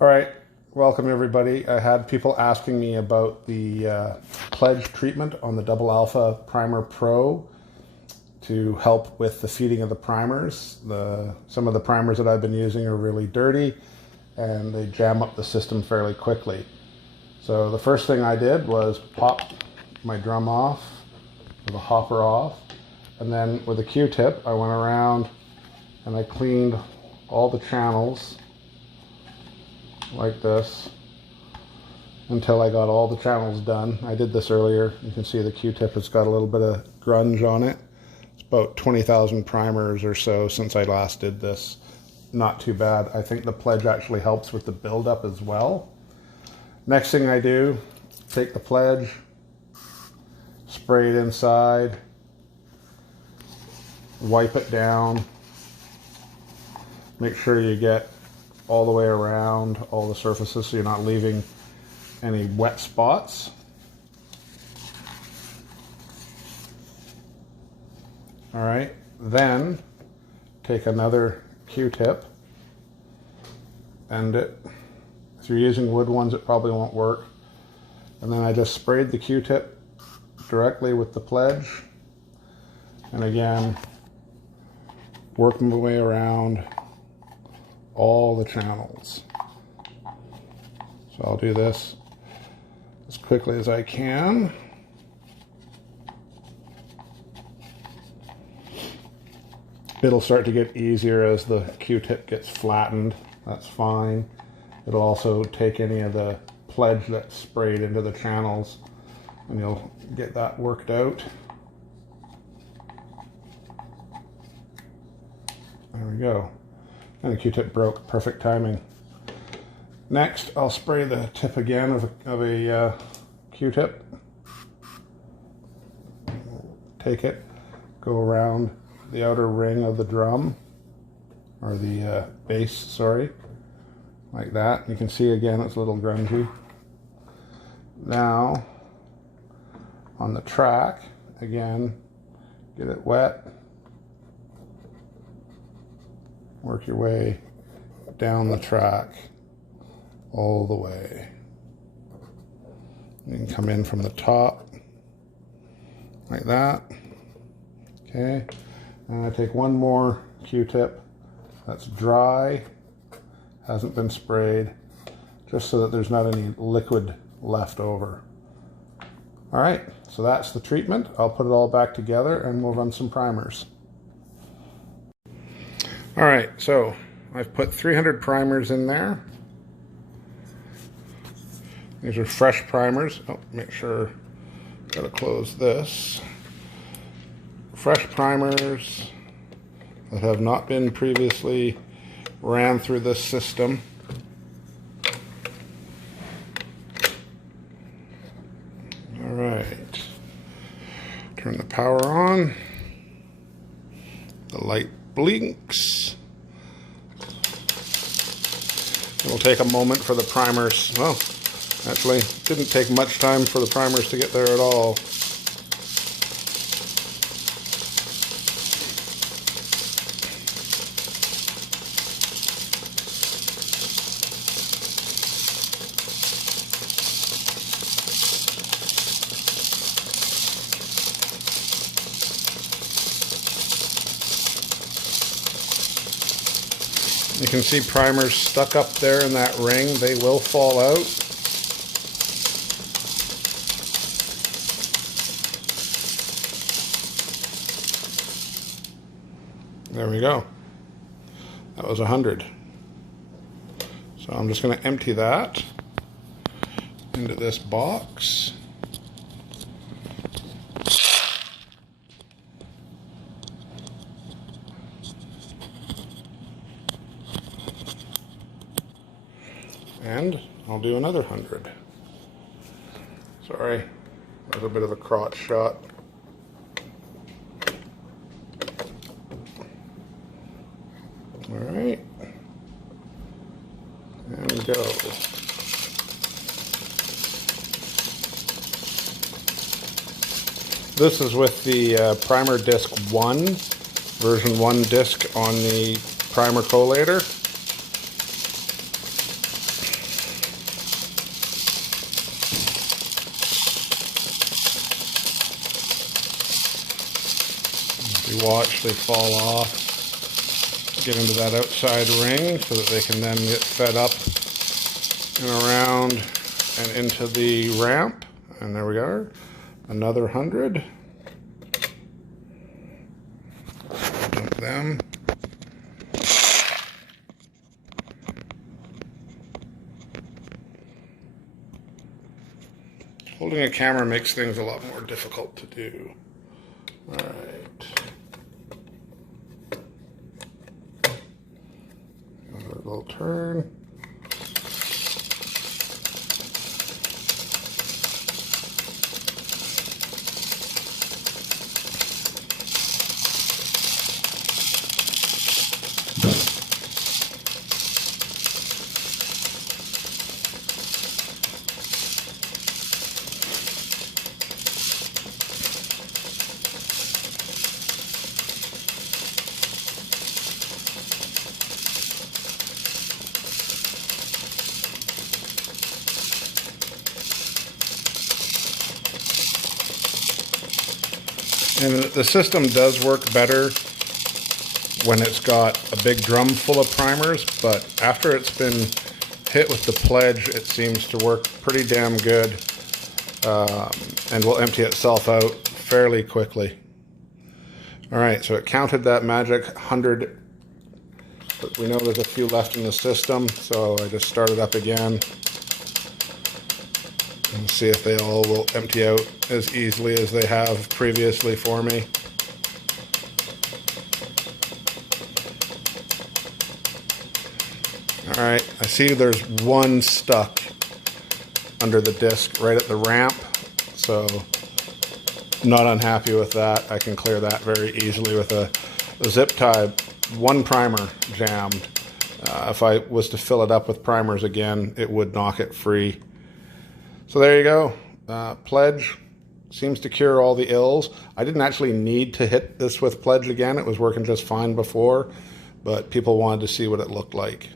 All right, welcome everybody. I had people asking me about the pledge treatment on the Double Alpha Primer Pro to help with the feeding of the primers. Some of the primers that I've been using are really dirty and they jam up the system fairly quickly. So the first thing I did was pop my drum off, or the hopper off, and then with a Q-tip I went around and I cleaned all the channels like this until I got all the channels done. I did this earlier. You can see the Q-tip has got a little bit of grunge on it. It's about 20,000 primers or so since I last did this. Not too bad. I think the pledge actually helps with the buildup as well. Next thing I do, take the pledge, spray it inside, wipe it down, make sure you get all the way around all the surfaces so you're not leaving any wet spots. All right, then take another Q-tip, bend it. If you're using wood ones, it probably won't work. And then I just sprayed the Q-tip directly with the pledge. And again, work my way around all the channels. So I'll do this as quickly as I can. It'll start to get easier as the Q-tip gets flattened. That's fine. It'll also take any of the pledge that's sprayed into the channels and you'll get that worked out. There we go. And the Q-tip broke. Perfect timing. Next, I'll spray the tip again of a Q-tip. Take it, go around the outer ring of the drum, or the base, sorry, like that. You can see again it's a little grungy. Now, on the track, again, get it wet. Work your way down the track all the way. You can come in from the top like that. Okay, and I take one more Q-tip that's dry, hasn't been sprayed, just so that there's not any liquid left over. All right, so that's the treatment. I'll put it all back together and we'll run some primers. All right, so I've put 300 primers in there. These are fresh primers. Oh, make sure, gotta close this. Fresh primers that have not been previously ran through this system. All right, turn the power on. The light blinks. It'll take a moment for the primers. Well, actually, it didn't take much time for the primers to get there at all. You can see primers stuck up there in that ring. They will fall out. There we go. That was 100. So I'm just going to empty that into this box. And I'll do another 100. Sorry, that was a bit of a crotch shot. All right, and go. This is with the primer disc 1, version 1 disc on the primer collator. You watch, they fall off, get into that outside ring so that they can then get fed up and around and into the ramp. And there we are, another 100. Dump them. Holding a camera makes things a lot more difficult to do. All right. Another little turn. And the system does work better when it's got a big drum full of primers, but after it's been hit with the pledge, it seems to work pretty damn good, and will empty itself out fairly quickly. All right, so it counted that magic 100, but we know there's a few left in the system, so I just started up again. And see if they all will empty out as easily as they have previously for me. All right, I see there's one stuck under the disc right at the ramp, so not unhappy with that. I can clear that very easily with a zip tie. One primer jammed. If I was to fill it up with primers again, it would knock it free. So there you go. Pledge seems to cure all the ills. I didn't actually need to hit this with pledge again. It was working just fine before, but people wanted to see what it looked like.